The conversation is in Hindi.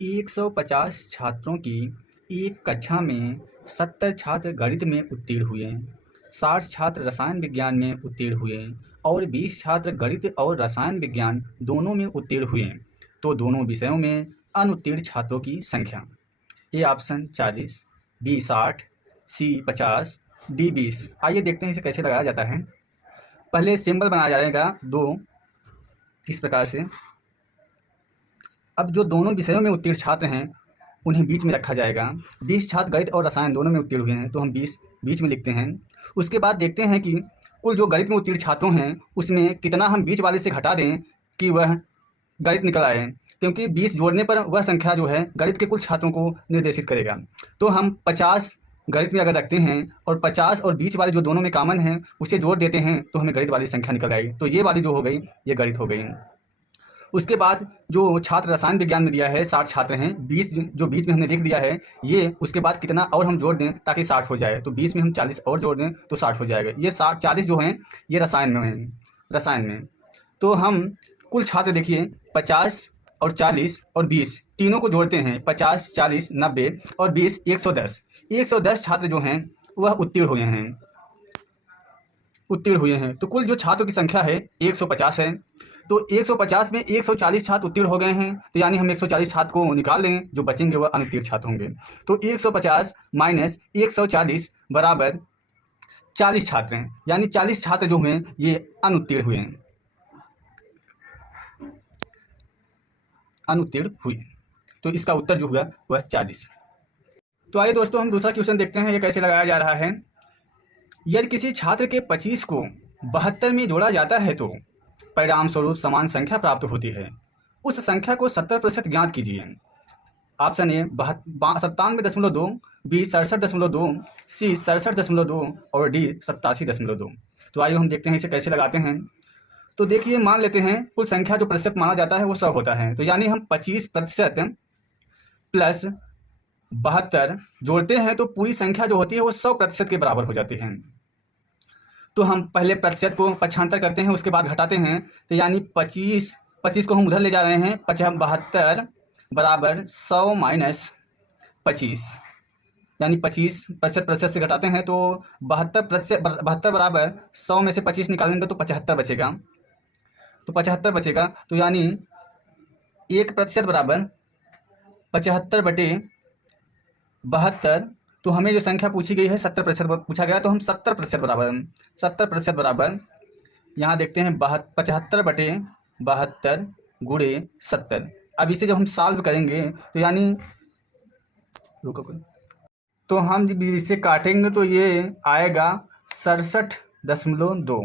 150 छात्रों की एक कक्षा में 70 छात्र गणित में उत्तीर्ण हुए, 60 छात्र रसायन विज्ञान में उत्तीर्ण हुए और 20 छात्र गणित और रसायन विज्ञान दोनों में उत्तीर्ण हुए। तो दोनों विषयों में अनुत्तीर्ण छात्रों की संख्या। A option 40, B 60, C 50, D 20। आइए देखते हैं इसे कैसे लगाया जाता है। पहले सिंबल बनाया जाएगा दो, इस प्रकार से। अब जो दोनों विषयों में उत्तीर्ण छात्र हैं उन्हें बीच में रखा जाएगा। 20 छात्र गणित और रसायन दोनों में उत्तीर्ण हुए हैं तो हम 20 बीच में लिखते हैं। उसके बाद देखते हैं कि कुल जो गणित में उत्तीर्ण छात्रों हैं उसमें कितना हम बीच वाले से घटा दें कि वह गणित निकल आए, क्योंकि 20 जोड़ने पर वह संख्या जो है गणित के कुल छात्रों को निर्देशित करेगा। तो हम 50 गणित में अगर रखते हैं और 50 और बीच वाले जो दोनों में कॉमन है उसे जोड़ देते हैं तो हमें गणित वाली संख्या निकल आएगी। तो ये वाली जो हो गई ये गणित हो गई। उसके बाद जो छात्र रसायन विज्ञान में दिया है 60 छात्र हैं, 20 जो बीच में हमने लिख दिया है ये, उसके बाद कितना और हम जोड़ दें ताकि 60 हो जाए। तो 20 में हम 40 और जोड़ दें तो 60 हो जाएगा। ये 40 जो हैं ये रसायन में हैं, रसायन में। तो हम कुल छात्र देखिए 50 और 40 और 20 तीनों को जोड़ते हैं। 50, 40, 90 और 20 110। 110 छात्र जो हैं वह उत्तीर्ण हुए हैं। तो कुल जो छात्रों की संख्या है 150 है। तो 150 में 140 छात्र उत्तीर्ण हो गए हैं, तो यानी हम 140 छात्र को निकाल लें, जो बचेंगे वह अनुत्तीर्ण छात्र होंगे। तो 150 माइनस 140 बराबर 40 छात्र हैं, यानी 40 छात्र जो हुए ये अनुत्तीर्ण हुए। तो इसका उत्तर जो हुआ वह 40। तो आइए दोस्तों हम दूसरा क्वेश्चन देखते हैं ये कैसे लगाया जा रहा है। यदि किसी छात्र के 25 को 72 में जोड़ा जाता है तो परिणाम स्वरूप समान संख्या प्राप्त होती है। उस संख्या को 70% ज्ञात कीजिए। ऑप्शन ए 97.2, बी 67.2, सी 67.2 और डी 87.2। तो आइए हम देखते हैं इसे कैसे लगाते हैं। तो देखिए मान लेते हैं कुल संख्या जो प्रतिशत माना जाता है वो 100 होता है। तो यानी हम 25% प्लस 72 जोड़ते हैं तो पूरी संख्या जो होती है वो 100% के बराबर हो जाती है। तो हम पहले प्रतिशत को 75 करते हैं, उसके बाद घटाते हैं। तो यानी 25 को हम उधर ले जा रहे हैं। 72 बराबर 100 माइनस 25, यानी 25% से घटाते हैं तो 72 बराबर 100 में से 25 निकालेंगे तो 75 बचेगा। तो 75 बचेगा, तो यानी 1% बराबर 75/72। तो हमें जो संख्या पूछी गई है 70% पूछा गया, तो हम 70% बराबर यहाँ देखते हैं 75/72 गुणे 70। अब इसे जब हम सॉल्व करेंगे तो यानी तो हम जब इसे काटेंगे तो ये आएगा 67.2।